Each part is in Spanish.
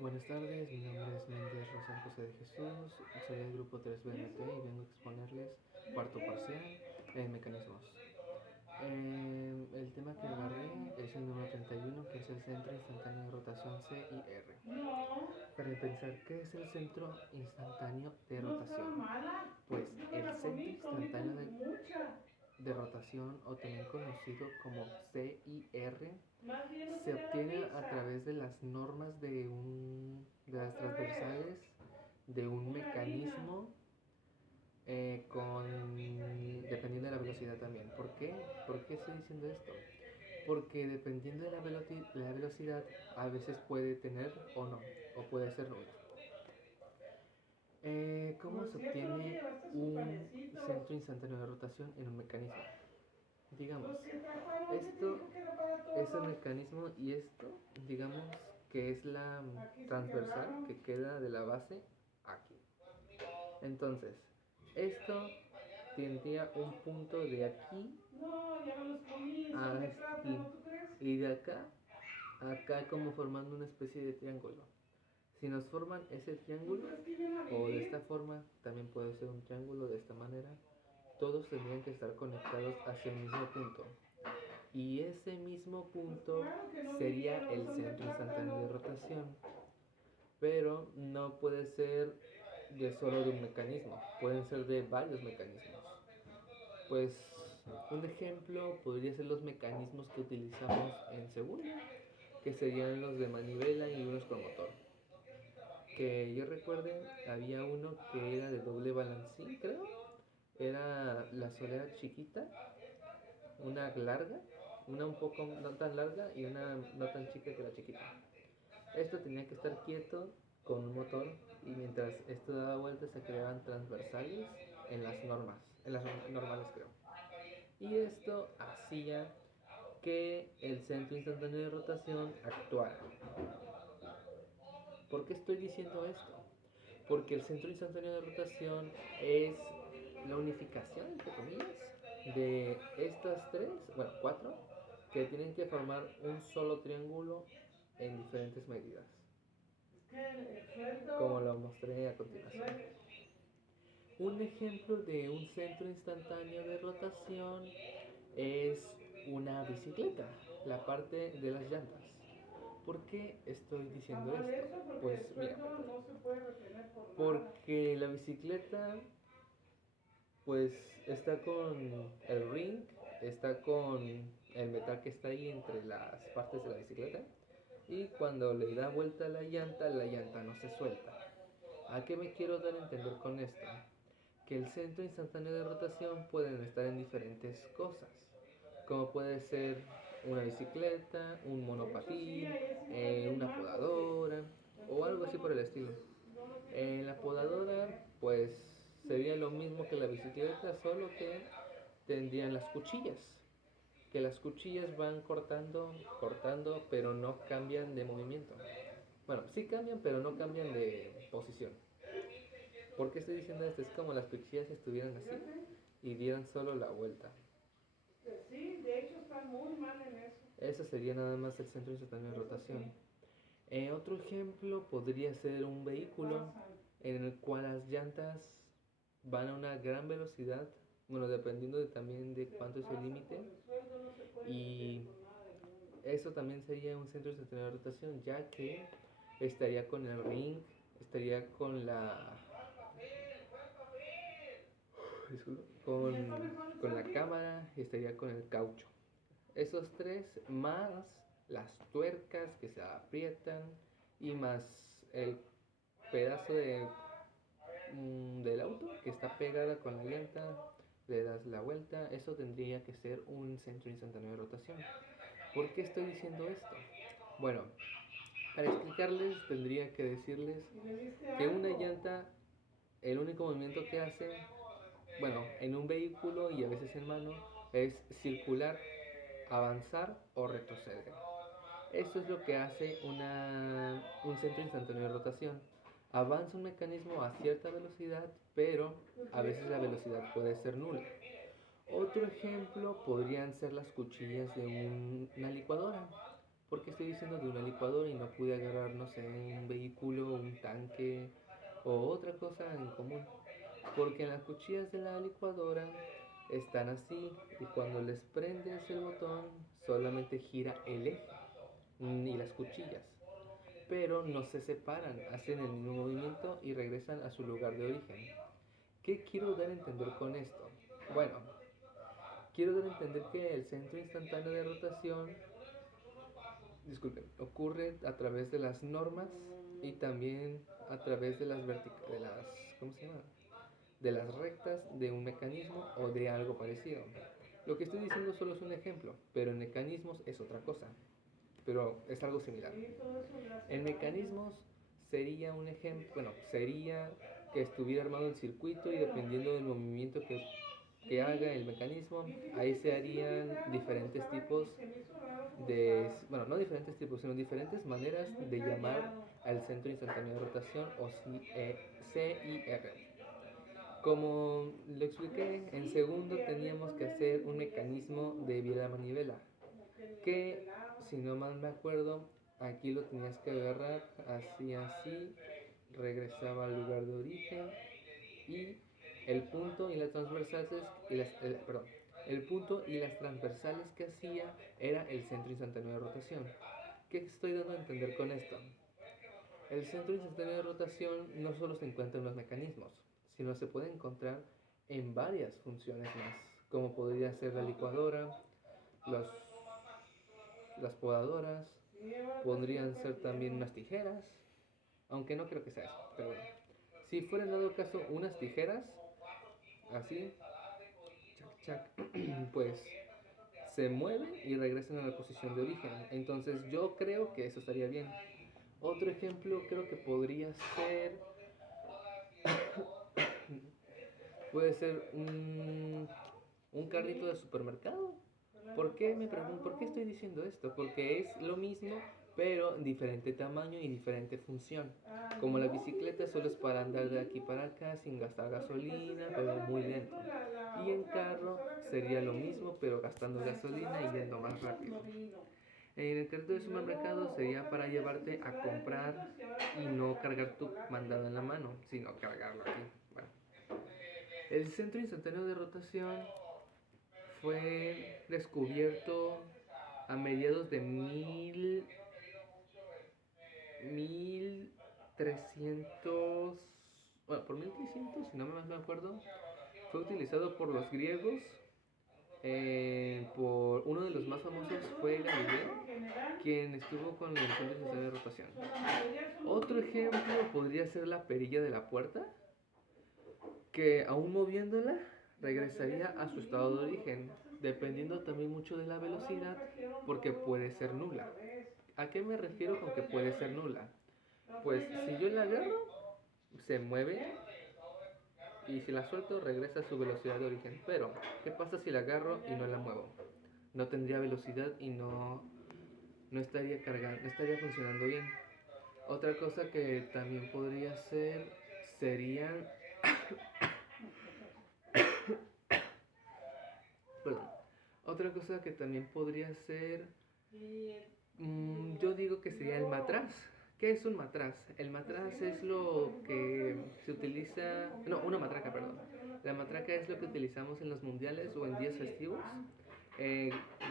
Buenas tardes, mi nombre es Méndez Rosal José de Jesús, soy del grupo 3BNT y vengo a exponerles cuarto parcial en mecanismos. El tema que agarré es el número 31, que es el centro instantáneo de rotación CIR. Para empezar, ¿qué es el centro instantáneo de rotación? Pues el centro instantáneo de rotación, o también conocido como CIR, se obtiene a través de las normas de las transversales de un mecanismo dependiendo de la velocidad también. ¿Por qué? ¿Por qué estoy diciendo esto? Porque dependiendo de la velocidad, a veces puede tener o no, o puede ser nulo. ¿Cómo se obtiene un centro instantáneo de rotación en un mecanismo? Digamos, esto es el mecanismo y esto, digamos que es la transversal que queda de la base aquí. Entonces, esto tendría un punto de aquí a aquí y de acá a acá, como formando una especie de triángulo. Si nos forman ese triángulo o de esta forma, también puede ser un triángulo de esta manera, todos tendrían que estar conectados hacia el mismo punto. Y ese mismo punto sería el centro instantáneo de rotación. Pero no puede ser de solo de un mecanismo, pueden ser de varios mecanismos. Pues un ejemplo podría ser los mecanismos que utilizamos en segunda, que serían los de manivela y unos con motor. Que yo recuerde, había uno que era de doble balancín, creo. Era la solera chiquita, una larga, una un poco no tan larga y una no tan chica que la chiquita. Esto tenía que estar quieto con un motor y mientras esto daba vueltas se creaban transversales en las normales creo. Y esto hacía que el centro instantáneo de rotación actuara. ¿Por qué estoy diciendo esto? Porque el centro instantáneo de rotación es la unificación, entre comillas, de estas tres, bueno, cuatro, que tienen que formar un solo triángulo en diferentes medidas, como lo mostré a continuación. Un ejemplo de un centro instantáneo de rotación es una bicicleta, la parte de las llantas. ¿Por qué estoy diciendo esto? Pues mira, porque la bicicleta pues está con el ring, está con el metal que está ahí entre las partes de la bicicleta y cuando le da vuelta a la llanta no se suelta. ¿A qué me quiero dar a entender con esto? Que el centro instantáneo de rotación pueden estar en diferentes cosas, como puede ser una bicicleta, un monopatín, una podadora o algo así por el estilo. En la podadora pues sería lo mismo que la bicicleta, solo que tendrían las cuchillas, que las cuchillas van cortando, pero no cambian de movimiento. Bueno, sí cambian, pero no cambian de posición. ¿Por qué estoy diciendo esto? Es como las cuchillas estuvieran así y dieran solo la vuelta. Sí, de hecho está muy mal en eso. Eso sería nada más el centro instantáneo de rotación. Otro ejemplo podría ser un vehículo en el cual las llantas van a una gran velocidad, bueno, dependiendo también de cuánto es el límite, y eso también sería un centro instantáneo de rotación, ya que estaría con el ring, estaría con con la cámara y estaría con el caucho. Esos tres más las tuercas que se aprietan y más el pedazo del auto que está pegada con la llanta, le das la vuelta, eso tendría que ser un centro instantáneo de rotación. ¿Por qué estoy diciendo esto? Bueno, para explicarles tendría que decirles que una llanta, el único movimiento que hace, bueno, en un vehículo y a veces en mano, es circular, avanzar o retroceder. Eso es lo que hace un centro instantáneo de rotación. Avanza un mecanismo a cierta velocidad, pero a veces la velocidad puede ser nula. Otro ejemplo podrían ser las cuchillas de una licuadora. ¿Por qué estoy diciendo de una licuadora y no pude agarrar, no sé, un vehículo, un tanque o otra cosa en común? Porque en las cuchillas de la licuadora están así y cuando les prendes el botón solamente gira el eje y las cuchillas, pero no se separan, hacen el mismo movimiento y regresan a su lugar de origen. ¿Qué quiero dar a entender con esto? Bueno, quiero dar a entender que el centro instantáneo de rotación, disculpen, ocurre a través de las normas y también a través de las ¿cómo se llama? De las rectas de un mecanismo o de algo parecido. Lo que estoy diciendo solo es un ejemplo, pero en mecanismos es otra cosa, pero es algo similar. En mecanismos sería un ejemplo, bueno, sería que estuviera armado el circuito y dependiendo del movimiento que haga el mecanismo, ahí se harían diferentes tipos de, bueno, no diferentes tipos, sino diferentes maneras de llamar al centro instantáneo de rotación o CIR. Como lo expliqué, en segundo teníamos que hacer un mecanismo de vía de manivela, que si no mal me acuerdo, aquí lo tenías que agarrar así, regresaba al lugar de origen y el punto y las transversales el punto y las transversales que hacía era el centro instantáneo de rotación. ¿Qué estoy dando a entender con esto? El centro instantáneo de rotación no solo se encuentra en los mecanismos, sino se puede encontrar en varias funciones más, como podría ser la licuadora, los, las podadoras, podrían ser también unas tijeras, aunque no creo que sea eso, pero bueno. Si fuera en dado caso unas tijeras, así, chac, chac, pues se mueven y regresan a la posición de origen. Entonces yo creo que eso estaría bien. Otro ejemplo creo que podría ser, puede ser un carrito de supermercado. ¿Por qué me pregunto, por qué estoy diciendo esto? Porque es lo mismo, pero diferente tamaño y diferente función. Como la bicicleta solo es para andar de aquí para acá sin gastar gasolina, pero muy lento. Y en carro sería lo mismo, pero gastando gasolina y yendo más rápido. En el carrito de supermercado sería para llevarte a comprar y no cargar tu mandado en la mano, sino cargarlo aquí. Bueno. El centro instantáneo de rotación fue descubierto a mediados de 1300, bueno, por 1300, si no me acuerdo, fue utilizado por los griegos. Por uno de los más famosos fue Galileo, quien estuvo con el centro instantáneo de rotación. Otro ejemplo podría ser la perilla de la puerta, que aún moviéndola regresaría a su estado de origen, dependiendo también mucho de la velocidad, porque puede ser nula. ¿A qué me refiero con que puede ser nula? Pues si yo la agarro, se mueve y si la suelto regresa a su velocidad de origen. Pero, ¿qué pasa si la agarro y no la muevo? No tendría velocidad y no estaría cargando, no estaría funcionando bien. Otra cosa que también podría ser serían perdón. Otra cosa que también podría ser, yo digo que sería el matraz. ¿Qué es un matraz? El matraz es lo que se utiliza, no, una matraca, perdón. La matraca es lo que utilizamos en los mundiales o en días festivos.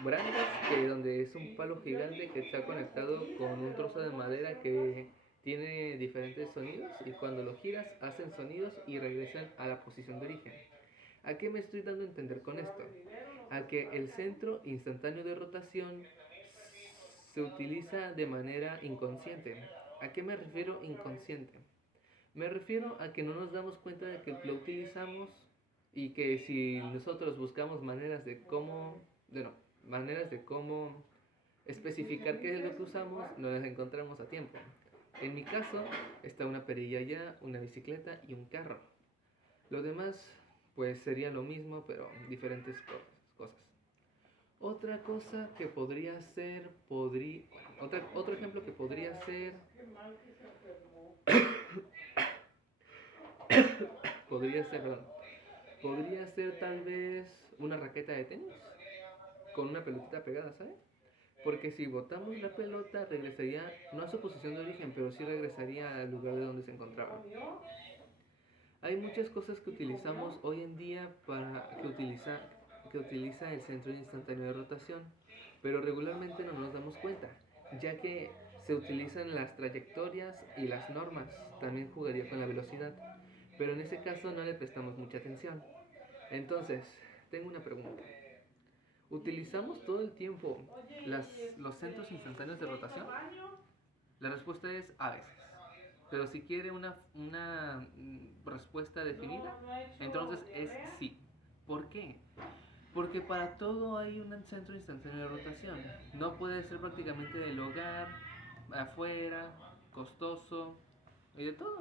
Brandas, que donde es un palo gigante que está conectado con un trozo de madera que tiene diferentes sonidos y cuando lo giras hacen sonidos y regresan a la posición de origen. ¿A qué me estoy dando a entender con esto? A que el centro instantáneo de rotación se utiliza de manera inconsciente. ¿A qué me refiero inconsciente? Me refiero a que no nos damos cuenta de que lo utilizamos y que si nosotros buscamos maneras de cómo especificar qué es lo que usamos, no las encontramos a tiempo. En mi caso está una perilla ya, una bicicleta y un carro. Lo demás pues sería lo mismo, pero diferentes cosas. Otra cosa que podría ser, otro ejemplo que podría ser, podría ser tal vez una raqueta de tenis con una pelotita pegada, ¿sabes? Porque si botamos la pelota, regresaría, no a su posición de origen, pero sí regresaría al lugar de donde se encontraba. Hay muchas cosas que utilizamos hoy en día que utiliza el centro instantáneo de rotación, pero regularmente no nos damos cuenta, ya que se utilizan las trayectorias y las normas, también jugaría con la velocidad, pero en ese caso no le prestamos mucha atención. Entonces, tengo una pregunta. ¿Utilizamos todo el tiempo los centros instantáneos de rotación? La respuesta es a veces. Pero si quiere una respuesta definida, entonces es sí. ¿Por qué? Porque para todo hay un centro instantáneo de rotación. No puede ser prácticamente del hogar, afuera, costoso y de todo.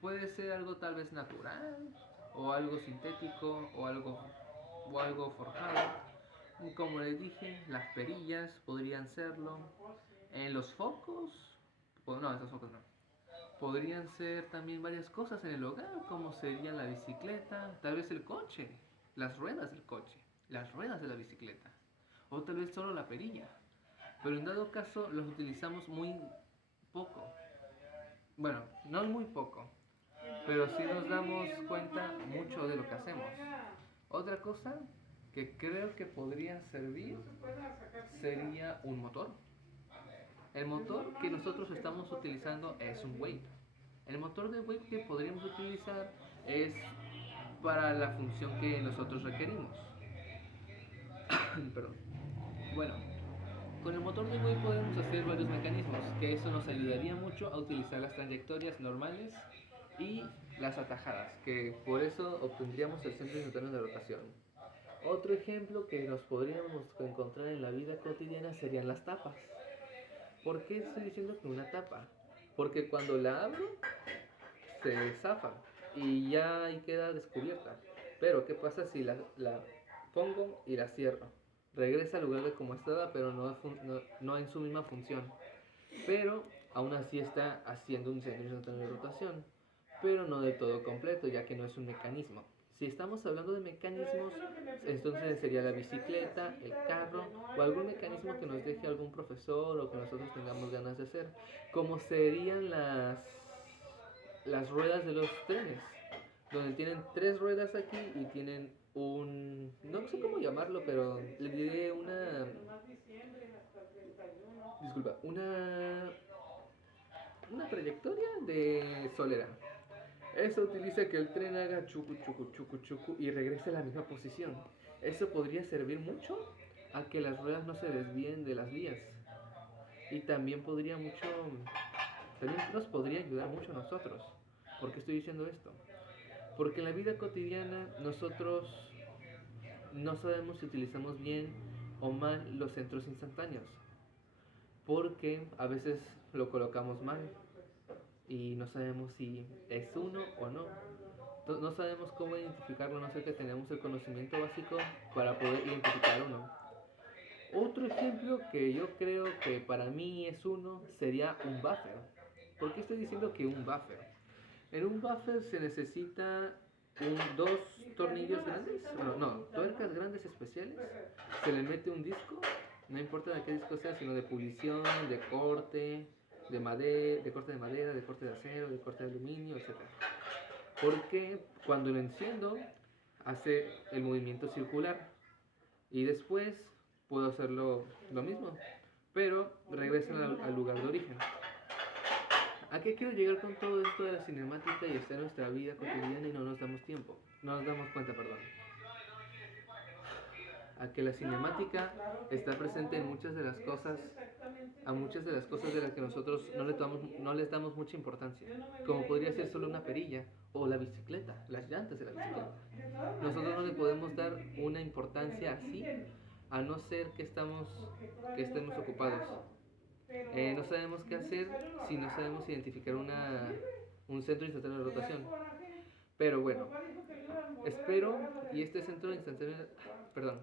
Puede ser algo tal vez natural, o algo sintético, o algo forjado. Como les dije, las perillas podrían serlo. En los focos, pues no, esos focos no. Podrían ser también varias cosas en el hogar, como sería la bicicleta, tal vez el coche, las ruedas del coche, las ruedas de la bicicleta, o tal vez solo la perilla. Pero en dado caso los utilizamos muy poco. Bueno, no muy poco, pero sí nos damos cuenta mucho de lo que hacemos. Otra cosa que creo que podría servir sería un motor. El motor que nosotros estamos utilizando es un Wave. El motor de Wave que podríamos utilizar es para la función que nosotros requerimos. Perdón. Bueno, con el motor de Wave podemos hacer varios mecanismos, que eso nos ayudaría mucho a utilizar las trayectorias normales y las atajadas, que por eso obtendríamos el centro instantáneo de rotación. Otro ejemplo que nos podríamos encontrar en la vida cotidiana serían las tapas. ¿Por qué estoy diciendo que una tapa? Porque cuando la abro, se zafa y ya ahí queda descubierta. Pero, ¿qué pasa si la pongo y la cierro? Regresa al lugar de como estaba, pero no en su misma función. Pero, aún así está haciendo un centro instantáneo de rotación. Pero no de todo completo, ya que no es un mecanismo. Si estamos hablando de mecanismos, entonces sería la bicicleta, el carro o algún mecanismo que nos deje algún profesor o que nosotros tengamos ganas de hacer, como serían las ruedas de los trenes, donde tienen tres ruedas aquí y tienen no sé cómo llamarlo, pero le diré disculpa, una trayectoria de solera. Eso utiliza que el tren haga chucu, chucu, chucu, chucu y regrese a la misma posición. Eso podría servir mucho a que las ruedas no se desvíen de las vías. Y también también nos podría ayudar mucho a nosotros. ¿Por qué estoy diciendo esto? Porque en la vida cotidiana nosotros no sabemos si utilizamos bien o mal los centros instantáneos. Porque a veces lo colocamos mal y no sabemos si es uno o no. No sabemos cómo identificarlo, a no ser que tenemos el conocimiento básico para poder identificar uno. Otro ejemplo que yo creo que para mí es uno sería un buffer. ¿Por qué estoy diciendo que un buffer? En un buffer se necesita dos tornillos grandes, bueno, no, tuercas grandes especiales. Se le mete un disco, no importa de qué disco sea, sino de pulición, de corte, de corte de madera, de corte de acero, de corte de aluminio, etc. Porque cuando lo enciendo hace el movimiento circular y después puedo hacerlo lo mismo, pero regresan al lugar de origen. ¿A qué quiero llegar con todo esto de la cinemática y está en nuestra vida cotidiana y no nos damos cuenta, perdón? A que la cinemática está presente en muchas de las cosas, a muchas de las cosas de las que nosotros no les damos mucha importancia, como podría ser solo una perilla o la bicicleta, las llantas de la bicicleta. Nosotros no le podemos dar una importancia así, a no ser que estemos ocupados. No sabemos qué hacer si no sabemos identificar un centro instantáneo de rotación. Pero bueno, espero y este centro instantáneo, perdón,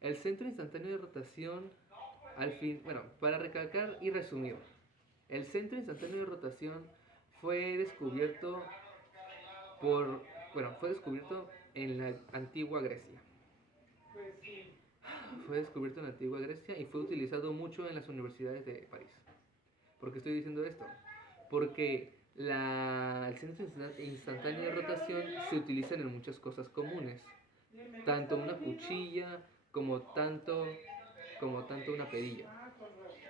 el centro instantáneo de rotación, al fin, bueno, para recalcar y resumir, el centro instantáneo de rotación fue descubierto fue descubierto en la antigua Grecia. fue descubierto en la antigua Grecia y fue utilizado mucho en las universidades de París. ¿Por qué estoy diciendo esto? Porque el centro instantáneo de rotación se utiliza en muchas cosas comunes, tanto una cuchilla como tanto una perilla.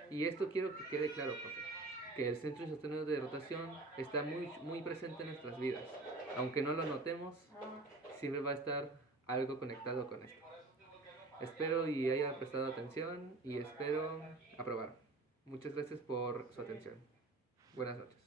Y esto quiero que quede claro, profe, que el centro instantáneo de rotación está muy presente en nuestras vidas. Aunque no lo notemos, siempre va a estar algo conectado con esto. Espero y haya prestado atención y espero aprobar. Muchas gracias por su atención. Buenas noches.